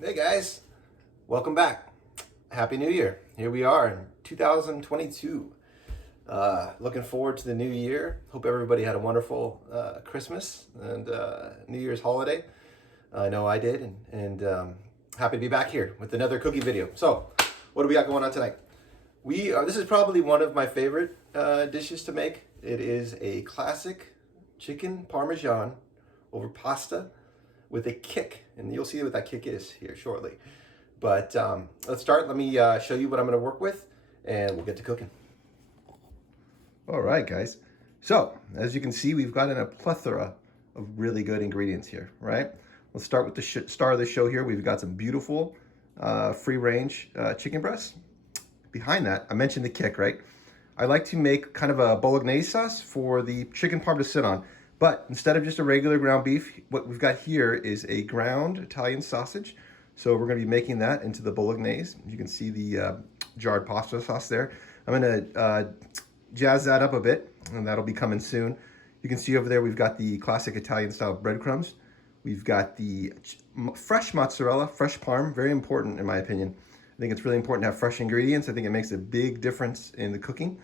Hey guys, welcome back. Happy New Year. Here we are in 2022. Looking forward to the new year. Hope everybody had a wonderful Christmas and New Year's holiday. I know I did, and happy to be back here with another cookie video. So, what do we got going on tonight? This is probably one of my favorite dishes to make. It is a classic chicken parmesan over pasta with a kick, and you'll see what that kick is here shortly. But let's start. Let me show you what I'm going to work with, and we'll get to cooking. All right, guys. So, as you can see, we've got a plethora of really good ingredients here, right? Let's start with the star of the show here. We've got some beautiful free-range chicken breasts. Behind that, I mentioned the kick, right? I like to make kind of a bolognese sauce for the chicken parm to sit on. But instead of just a regular ground beef, what we've got here is a ground Italian sausage. So we're going to be making that into the bolognese. You can see the jarred pasta sauce there. I'm going to jazz that up a bit, and that'll be coming soon. You can see over there we've got the classic Italian style breadcrumbs. We've got the fresh mozzarella, fresh parm, very important in my opinion. I think it's really important to have fresh ingredients. I think it makes a big difference in the cooking,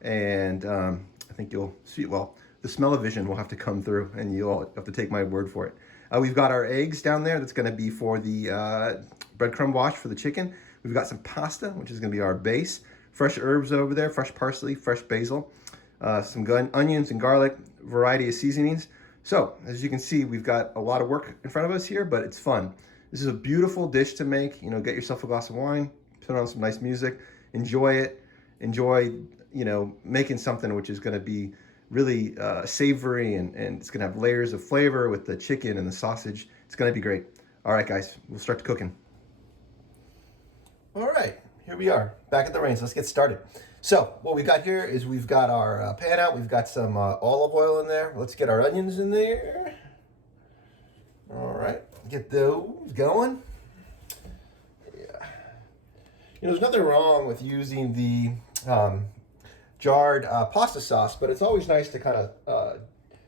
and I think you'll see it well. The smell-o-vision will have to come through, and you'll have to take my word for it. We've got our eggs down there. That's going to be for the breadcrumb wash for the chicken. We've got some pasta, which is going to be our base. Fresh herbs over there, fresh parsley, fresh basil, some onions and garlic, variety of seasonings. So, as you can see, we've got a lot of work in front of us here, but it's fun. This is a beautiful dish to make. You know, get yourself a glass of wine, put on some nice music, enjoy it. Enjoy, making something which is going to be really savory, and it's going to have layers of flavor with the chicken and the sausage. It's going to be great. All right, guys, we'll start cooking. All right, here we are, back at the range. Let's get started. So what we got here is we've got our pan out. We've got some olive oil in there. Let's get our onions in there. All right, get those going. Yeah. There's nothing wrong with using the jarred pasta sauce, but it's always nice to kind of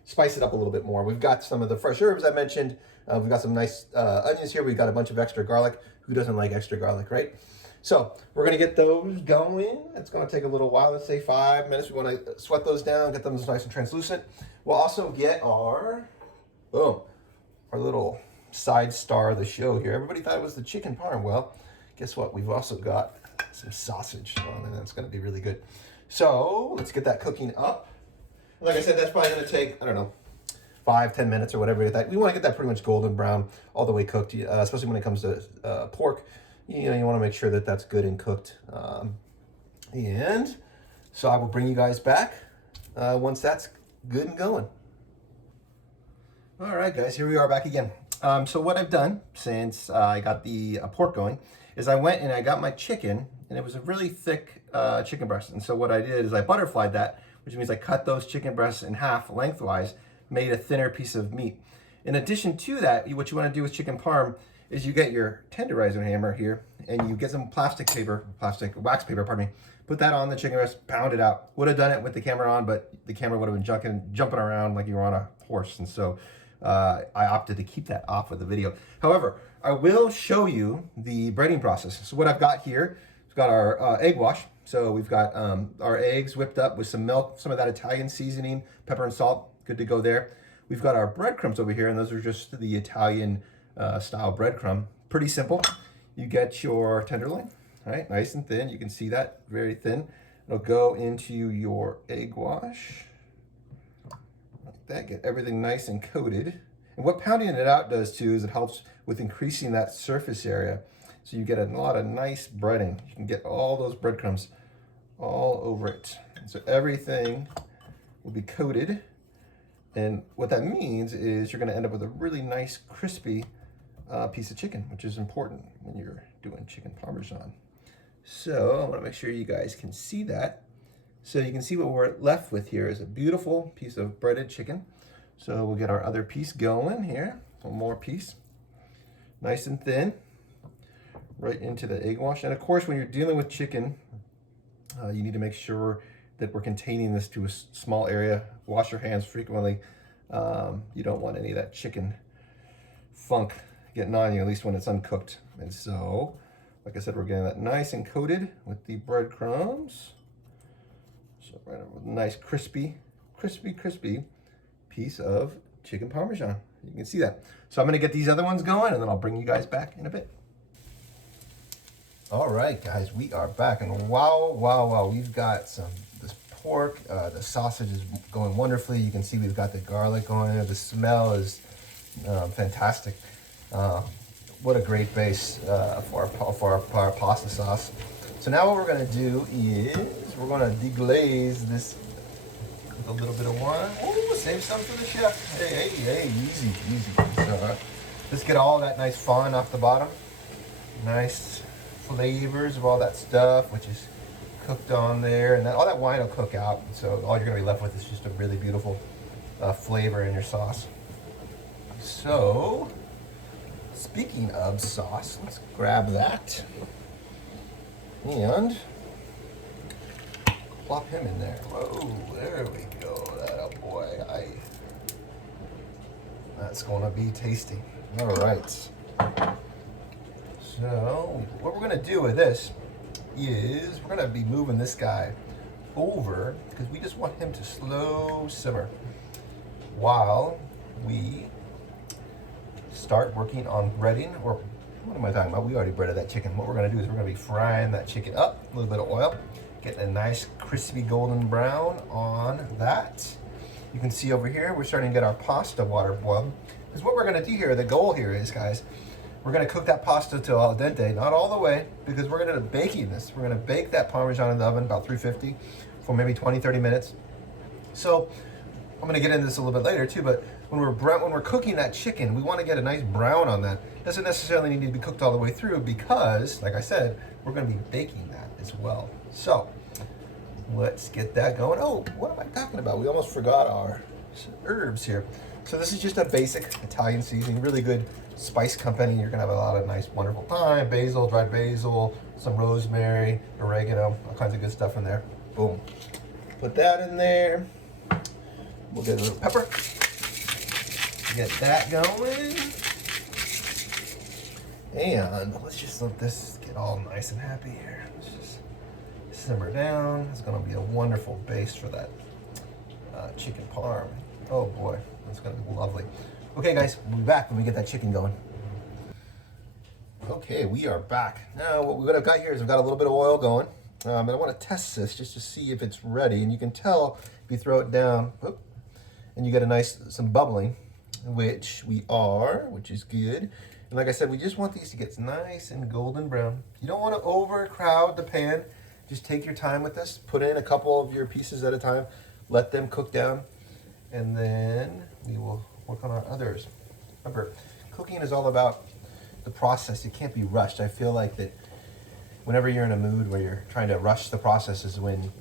spice it up a little bit more. We've got some of the fresh herbs I mentioned. We've got some nice onions here. We've got a bunch of extra garlic. Who doesn't like extra garlic, right? So we're going to get those going. It's going to take a little while, let's say 5 minutes. We want to sweat those down, get them nice and translucent. We'll also get our little side star of the show here. Everybody thought it was the chicken parm. Well, guess what? We've also got some sausage on, and that's going to be really good. So let's get that cooking up. Like I said, that's probably going to take, 5-10 minutes or whatever. We want to get that pretty much golden brown, all the way cooked, especially when it comes to pork. You want to make sure that that's good and cooked. And so I will bring you guys back once that's good and going. All right, guys, here we are back again. So what I've done since I got the pork going is I went and I got my chicken, and it was a really thick chicken breast. And so what I did is I butterflied that, which means I cut those chicken breasts in half lengthwise, made a thinner piece of meat. In addition to that, what you want to do with chicken parm is you get your tenderizer hammer here, and you get some wax paper, pardon me, put that on the chicken breast, pound it out. Would have done it with the camera on, but the camera would have been jumping around like you were on a horse, and so I opted to keep that off of the video. However, I will show you the braiding process. So what I've got here, we've got our egg wash. So we've got our eggs whipped up with some milk, some of that Italian seasoning, pepper and salt, good to go there. We've got our breadcrumbs over here, and those are just the Italian style breadcrumb. Pretty simple. You get your tenderloin, all right, nice and thin. You can see that, very thin. It'll go into your egg wash. Like that, get everything nice and coated. And what pounding it out does too is it helps with increasing that surface area. So you get a lot of nice breading. You can get all those breadcrumbs all over it. And so everything will be coated. And what that means is you're gonna end up with a really nice crispy piece of chicken, which is important when you're doing chicken parmesan. So I wanna make sure you guys can see that. So you can see what we're left with here is a beautiful piece of breaded chicken. So we'll get our other piece going here. One more piece, nice and thin, right into the egg wash. And of course, when you're dealing with chicken, you need to make sure that we're containing this to a small area. Wash your hands frequently. You don't want any of that chicken funk getting on you, at least when it's uncooked. And so, like I said, we're getting that nice and coated with the breadcrumbs. So right over with a nice crispy piece of chicken Parmesan. You can see that. So I'm gonna get these other ones going and then I'll bring you guys back in a bit. All right, guys, we are back and wow, we've got this pork. The sausage is going wonderfully. You can see we've got the garlic on there. The smell is fantastic. What a great base for our pasta sauce. So now what we're gonna do is we're gonna deglaze this with a little bit of wine. Ooh, save some for the chef. Hey, easy. So let's get all that nice fond off the bottom. Nice flavors of all that stuff, which is cooked on there, and all that wine will cook out. So all you're gonna be left with is just a really beautiful flavor in your sauce. So, speaking of sauce, let's grab that and plop him in there. Whoa, there we go. That boy. That's gonna be tasty. All right. So, what we're gonna do with this is we're gonna be moving this guy over because we just want him to slow simmer while we start working on breading, or what am I talking about? We already breaded that chicken. What we're gonna do is we're gonna be frying that chicken up, a little bit of oil, getting a nice crispy golden brown on that. You can see over here, we're starting to get our pasta water boiled. Because what we're gonna do here, the goal here is, guys, we're gonna cook that pasta till al dente, not all the way, because we're gonna be baking this. We're gonna bake that Parmesan in the oven, about 350, for maybe 20, 30 minutes. So, I'm gonna get into this a little bit later too, but when we're cooking that chicken, we wanna get a nice brown on that. Doesn't necessarily need to be cooked all the way through because, like I said, we're gonna be baking that as well. So, let's get that going. Oh, what am I talking about? We almost forgot our herbs here. So this is just a basic Italian seasoning, really good spice company. You're gonna have a lot of nice, wonderful thyme, basil, dried basil, some rosemary, oregano, all kinds of good stuff in there. Boom. Put that in there. We'll get a little pepper. Get that going. And let's just let this get all nice and happy here. Let's just simmer down. It's gonna be a wonderful base for that chicken parm. Oh boy, it's gonna be lovely. Okay guys, we'll be back when we get that chicken going. Okay, we are back. Now what I've got here is I've got a little bit of oil going. And I want to test this just to see if it's ready. And you can tell if you throw it down, whoop, and you get some bubbling, which is good. And like I said, we just want these to get nice and golden brown. You don't want to overcrowd the pan. Just take your time with this. Put in a couple of your pieces at a time. Let them cook down. And then we will work on our others. Remember, cooking is all about the process. It can't be rushed. I feel like that whenever you're in a mood where you're trying to rush the process is when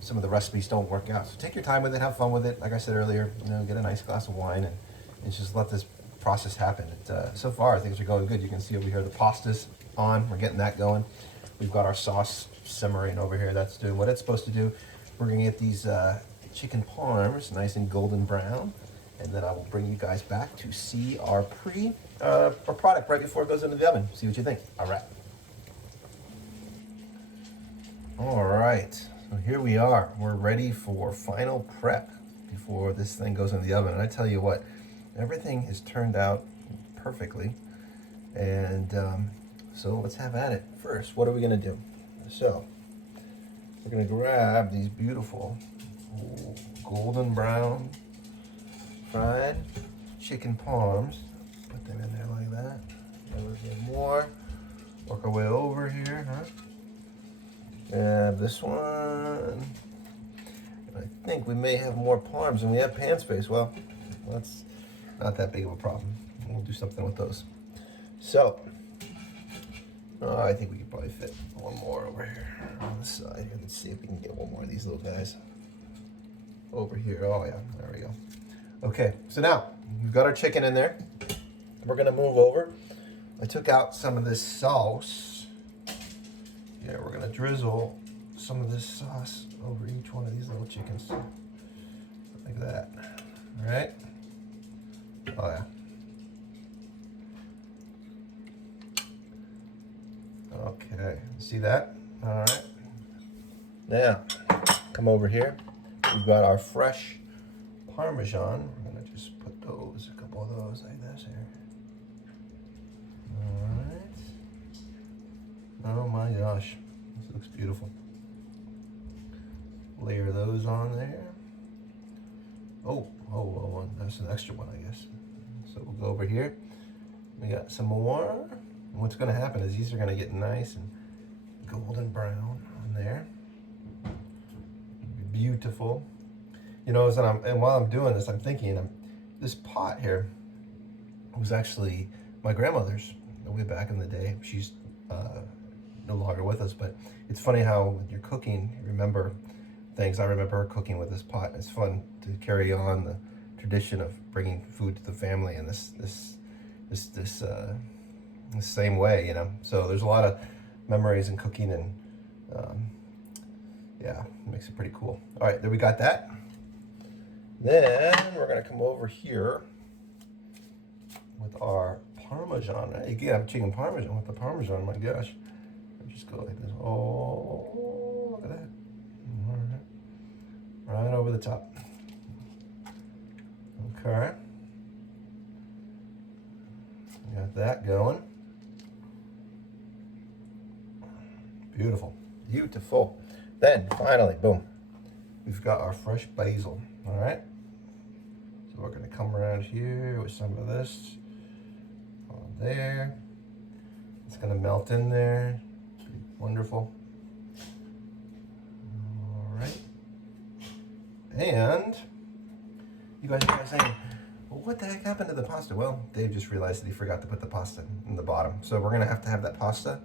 some of the recipes don't work out. So take your time with it, have fun with it. Like I said earlier, get a nice glass of wine and just let this process happen. So far, things are going good. You can see over here the pasta's on. We're getting that going. We've got our sauce simmering over here. That's doing what it's supposed to do. We're gonna get these chicken parms nice and golden brown, and then I will bring you guys back to see our product right before it goes into the oven. See what you think. All right. All right, so here we are. We're ready for final prep before this thing goes in the oven. And I tell you what, everything has turned out perfectly. And so let's have at it. First, what are we gonna do? So, we're gonna grab these beautiful golden brown fried chicken parms. Put them in there like that. A little bit more. Work our way over here, huh? Grab this one. And I think we may have more parms and we have pan space. Well, that's not that big of a problem. We'll do something with those. So, I think we could probably fit one more over here on the side here. Let's see if we can get one more of these little guys over here. Oh yeah, there we go. Okay, so now we've got our chicken in there. We're gonna move over. I took out some of this sauce. Yeah, we're gonna drizzle some of this sauce over each one of these little chickens. Like that, all right? Oh yeah. Okay, see that? All right. Now, come over here. We've got our fresh Parmesan. We're gonna just put those, a couple of those like this here. All right. Oh my gosh, this looks beautiful. Layer those on there. Oh, that's an extra one, I guess. So we'll go over here. We got some more. And what's gonna happen is these are gonna get nice and golden brown on there. Beautiful. You know, and while I'm doing this, I'm thinking, this pot here was actually my grandmother's way back in the day. She's no longer with us, but it's funny how when you're cooking, you remember things. I remember her cooking with this pot. It's fun to carry on the tradition of bringing food to the family in this same way, you know. So there's a lot of memories in cooking, and yeah, it makes it pretty cool. All right, there we got that. Then we're gonna come over here with our Parmesan. Again, I'm chicken Parmesan with the Parmesan. My gosh, I just go like this. Oh, look at that! Right over the top. Okay, got that going. Beautiful, beautiful. Then finally, boom, we've got our fresh basil. All right, so we're gonna come around here with some of this on there. It's gonna melt in there. Wonderful. All right, and you guys are saying, well, what the heck happened to the pasta? Well, Dave just realized that he forgot to put the pasta in the bottom, so we're gonna have to have that pasta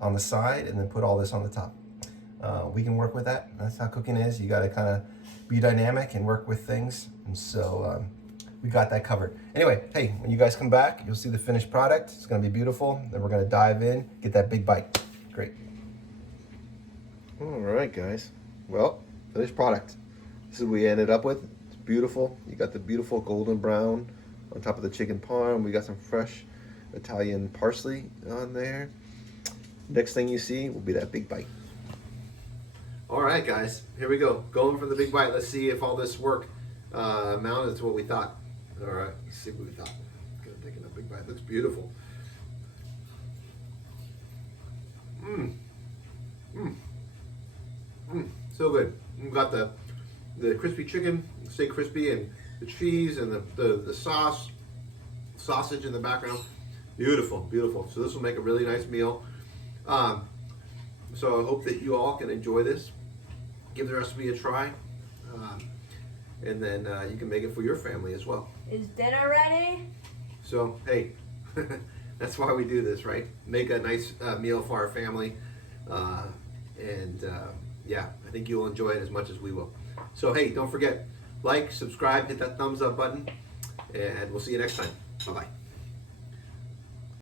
on the side and then put all this on the top. We can work with that. That's how cooking is. You got to kind of be dynamic and work with things. And so we got that covered. Anyway, hey, when you guys come back, you'll see the finished product. It's going to be beautiful. Then we're going to dive in, get that big bite. Great. All right, guys. Well, finished product. This is what we ended up with. It's beautiful. You got the beautiful golden brown on top of the chicken parm. We got some fresh Italian parsley on there. Next thing you see will be that big bite. All right, guys, here we go. Going for the big bite. Let's see if all this work amounted to what we thought. All right, let's see what we thought. Gonna take a big bite. Looks beautiful. So good. We've got the crispy chicken, stay crispy, and the cheese and the sausage in the background. Beautiful, beautiful. So this will make a really nice meal. So I hope that you all can enjoy this. Give the recipe a try, and then you can make it for your family as well. Is dinner ready? So hey, that's why we do this, right? Make a nice meal for our family, and yeah, I think you'll enjoy it as much as we will. So hey, don't forget, like, subscribe, hit that thumbs up button, and we'll see you next time. Bye-bye.